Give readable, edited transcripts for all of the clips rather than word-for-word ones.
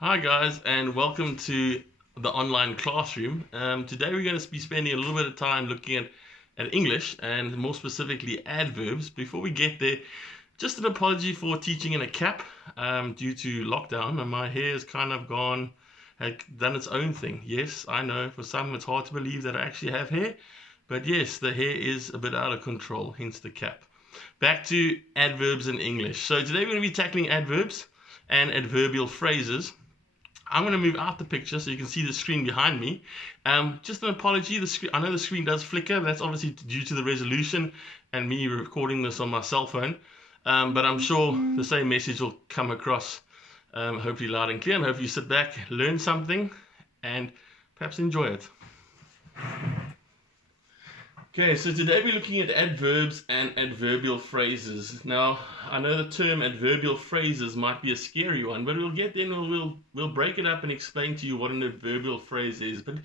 Hi guys, and welcome to the online classroom. Today we're going to be spending a little bit of time looking at English and more specifically adverbs. Before we get there, just an apology for teaching in a cap due to lockdown, and my hair has kind of had done its own thing. Yes, I know for some it's hard to believe that I actually have hair, but yes, the hair is a bit out of control, hence the cap. Back to adverbs in English. So today we're going to be tackling adverbs and adverbial phrases. I'm going to move out the picture so you can see the screen behind me. Just an apology, I know the screen does flicker. That's obviously due to the resolution and me recording this on my cell phone. But I'm sure the same message will come across, hopefully loud and clear. And hopefully you sit back, learn something, and perhaps enjoy it. Okay, so today we're looking at adverbs and adverbial phrases. Now, I know the term adverbial phrases might be a scary one, but we'll get there and we'll break it up and explain to you what an adverbial phrase is. But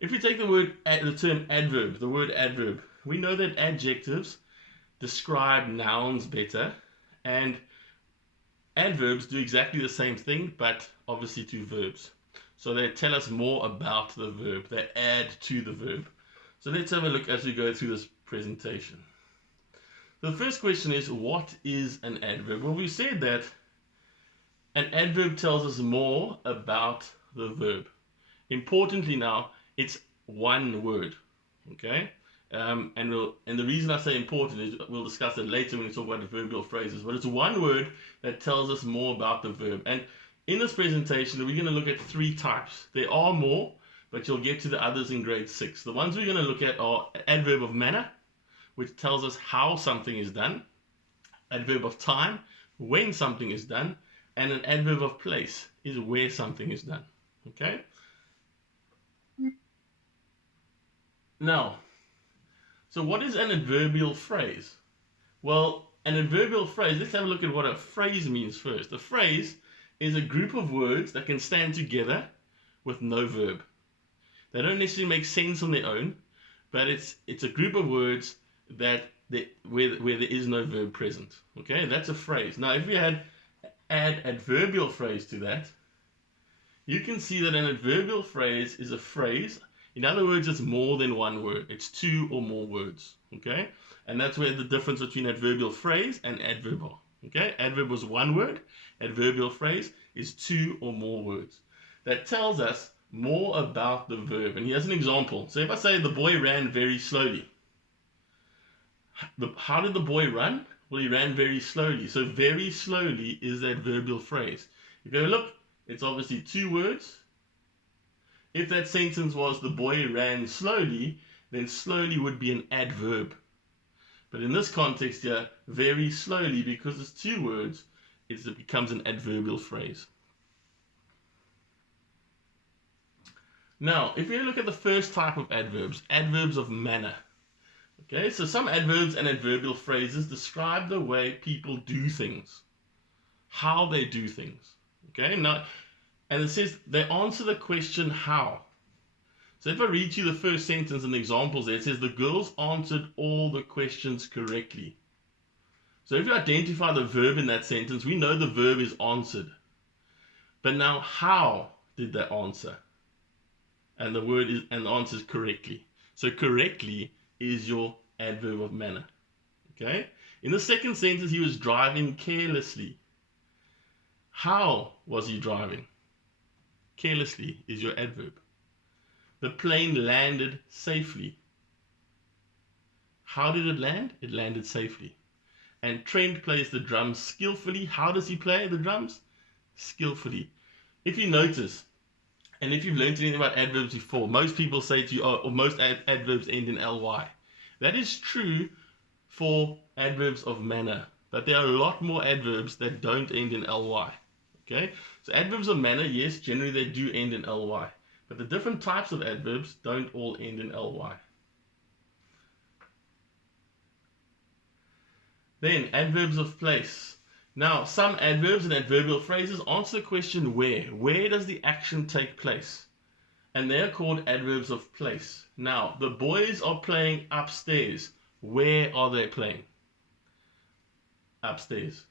if we take the term adverb, the word adverb, we know that adjectives describe nouns better, and adverbs do exactly the same thing, but obviously to verbs. So they tell us more about the verb, they add to the verb. So let's have a look as we go through this presentation. The first question is, what is an adverb? Well, we said that an adverb tells us more about the verb. Importantly now, it's one word, okay? And the reason I say important is we'll discuss it later when we talk about adverbial phrases, but it's one word that tells us more about the verb. And in this presentation, we're going to look at three types. There are more, but you'll get to the others in grade 6. The ones we're going to look at are adverb of manner, which tells us how something is done, adverb of time, when something is done, and an adverb of place is where something is done. Okay? Now, so what is an adverbial phrase? Well, an adverbial phrase, let's have a look at what a phrase means first. A phrase is a group of words that can stand together with no verb. They don't necessarily make sense on their own, but it's a group of words where there is no verb present. Okay, that's a phrase. Now, if we add adverbial phrase to that, you can see that an adverbial phrase is a phrase. In other words, it's more than one word. It's two or more words. Okay, and that's where the difference between adverbial phrase and adverb are. Okay, adverb was one word. Adverbial phrase is two or more words. That tells us more about the verb. And here's an example. So if I say the boy ran very slowly, how did the boy run? Well, he ran very slowly. So very slowly is the adverbial phrase. If you go look, it's obviously two words. If that sentence was the boy ran slowly, then slowly would be an adverb. But in this context here, very slowly, because it's two words, it becomes an adverbial phrase. Now, if we look at the first type of adverbs, adverbs of manner. Okay, so some adverbs and adverbial phrases describe the way people do things, how they do things. Okay, now, and it says they answer the question how. So if I read you the first sentence and the examples there, it says the girls answered all the questions correctly. So if you identify the verb in that sentence, we know the verb is answered. But now, how did they answer? And the answer is correctly. So correctly is your adverb of manner. Okay? In the second sentence, he was driving carelessly. How was he driving? Carelessly is your adverb. The plane landed safely. How did it land? It landed safely. And Trent plays the drums skillfully. How does he play the drums? Skillfully. If you notice, and if you've learned anything about adverbs before, most people say to you, or most adverbs end in ly. That is true for adverbs of manner, but there are a lot more adverbs that don't end in ly. Okay, so adverbs of manner, yes, generally they do end in ly, but the different types of adverbs don't all end in ly. Then adverbs of place. Now, some adverbs and adverbial phrases answer the question where. Where does the action take place? And they are called adverbs of place. Now, the boys are playing upstairs. Where are they playing? Upstairs.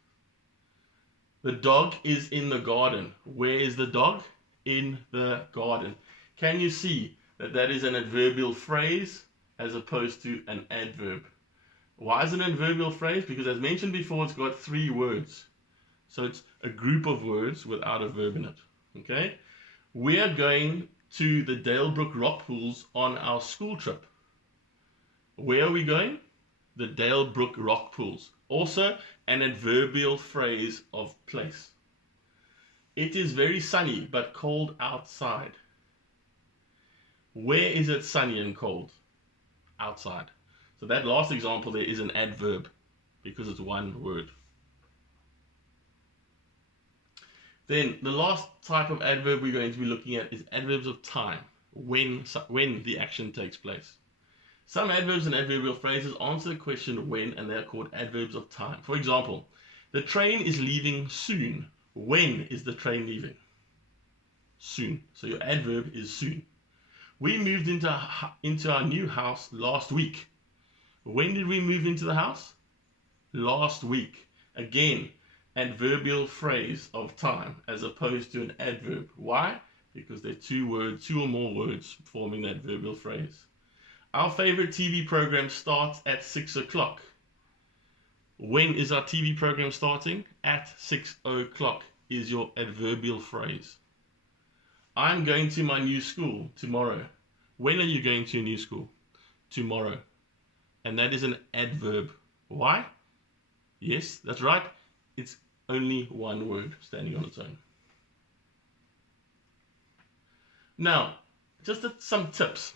The dog is in the garden. Where is the dog? In the garden. Can you see that that is an adverbial phrase as opposed to an adverb? Why is it an adverbial phrase? Because as mentioned before, it's got 3 words. So it's a group of words without a verb in it. Okay? We are going to the Dalebrook Rock Pools on our school trip. Where are we going? The Dalebrook Rock Pools. Also an adverbial phrase of place. It is very sunny but cold outside. Where is it sunny and cold? Outside. So that last example there is an adverb because it's one word. Then the last type of adverb we're going to be looking at is adverbs of time, when the action takes place. Some adverbs and adverbial phrases answer the question when, and they're called adverbs of time. For example, the train is leaving soon. When is the train leaving? Soon. So your adverb is soon. We moved into our new house last week. When did we move into the house? Last week. Again, adverbial phrase of time as opposed to an adverb. Why? Because they're 2 or more words forming that adverbial phrase. Our favorite TV program starts at 6 o'clock. When is our TV program starting? At 6 o'clock is your adverbial phrase. I'm going to my new school tomorrow. When are you going to your new school? Tomorrow. And that is an adverb. Why? Yes, that's right. It's only one word standing on its own. Now, just some tips.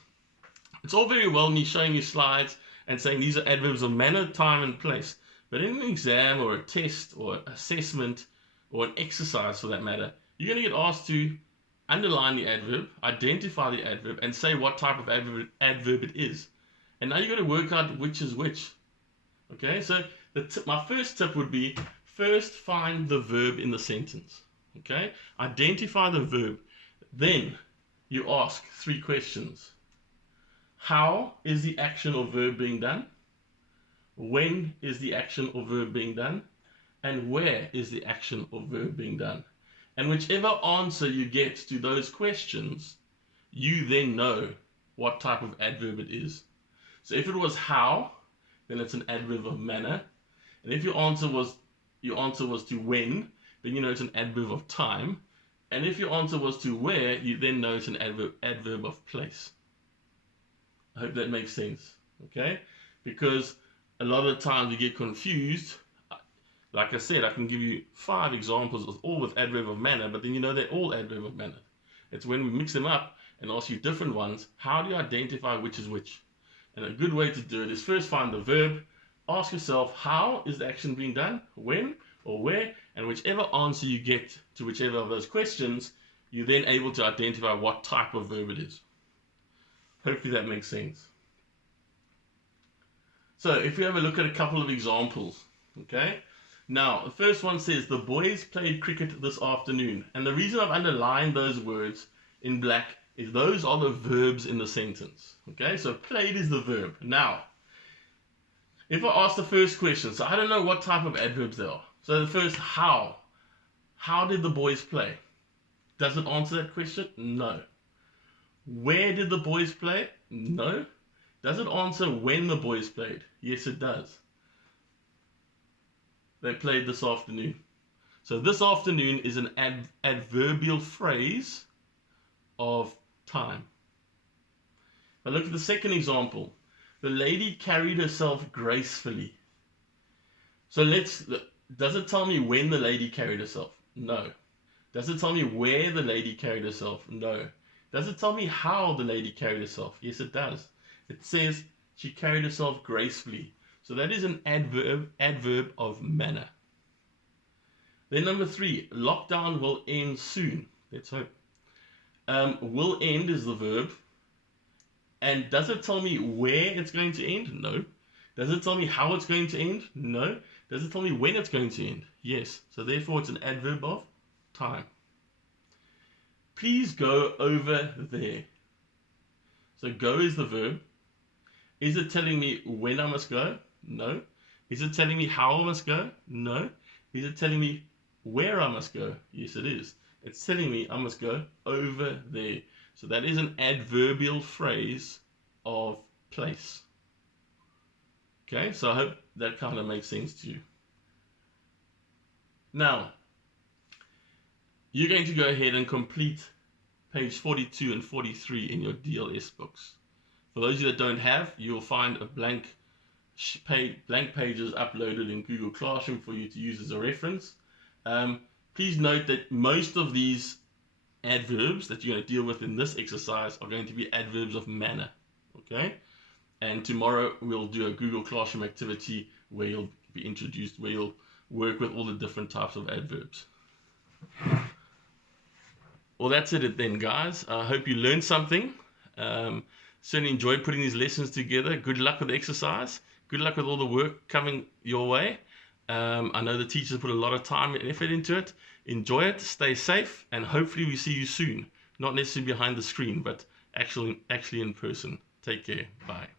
It's all very well me showing you slides and saying these are adverbs of manner, time, and place. But in an exam or a test or assessment or an exercise for that matter, you're going to get asked to underline the adverb, identify the adverb, and say what type of adverb it is. And now you've got to work out which is which. Okay, so my first tip would be first find the verb in the sentence. Okay, identify the verb. Then you ask 3 questions. How is the action or verb being done? When is the action or verb being done? And where is the action or verb being done? And whichever answer you get to those questions, you then know what type of adverb it is. So if it was how, then it's an adverb of manner. And if your answer was to when, then you know it's an adverb of time. And if your answer was to where, you then know it's an adverb of place. I hope that makes sense, okay? Because a lot of the times you get confused. Like I said, I can give you 5 examples, all with adverb of manner, but then you know they're all adverb of manner. It's when we mix them up and ask you different ones, how do you identify which is which? And a good way to do it is first find the verb, ask yourself how is the action being done, when or where, and whichever answer you get to whichever of those questions, you're then able to identify what type of verb it is. Hopefully that makes sense. So if we have a look at a couple of examples, okay? Now, the first one says, the boys played cricket this afternoon. And the reason I've underlined those words in black is those are the verbs in the sentence. Okay, so played is the verb. Now, if I ask the first question, so I don't know what type of adverbs there are. So the first, how. How did the boys play? Does it answer that question? No. Where did the boys play? No. Does it answer when the boys played? Yes, it does. They played this afternoon. So this afternoon is an adverbial phrase of time. Now look at the second example. The lady carried herself gracefully. So does it tell me when the lady carried herself? No. Does it tell me where the lady carried herself? No. Does it tell me how the lady carried herself? Yes, it does. It says she carried herself gracefully. So that is an adverb of manner. Then number 3, lockdown will end soon. Let's hope. Will end is the verb. And does it tell me where it's going to end? No. Does it tell me how it's going to end? No. Does it tell me when it's going to end? Yes. So therefore it's an adverb of time. Please go over there. So go is the verb. Is it telling me when I must go? No. Is it telling me how I must go? No. Is it telling me where I must go. Yes, it is. It's telling me I must go over there. So that is an adverbial phrase of place. Okay, so I hope that kind of makes sense to you. Now, you're going to go ahead and complete page 42 and 43 in your DLS books. For those of you that don't have, you'll find a blank pages uploaded in Google Classroom for you to use as a reference. Please note that most of these adverbs that you're going to deal with in this exercise are going to be adverbs of manner. Okay? And tomorrow we'll do a Google Classroom activity where you'll be introduced, where you'll work with all the different types of adverbs. Well, that's it then, guys. I hope you learned something. Certainly enjoyed putting these lessons together. Good luck with the exercise. Good luck with all the work coming your way. I know the teachers put a lot of time and effort into it. Enjoy it, stay safe, and hopefully we see you soon. Not necessarily behind the screen, but actually in person. Take care. Bye.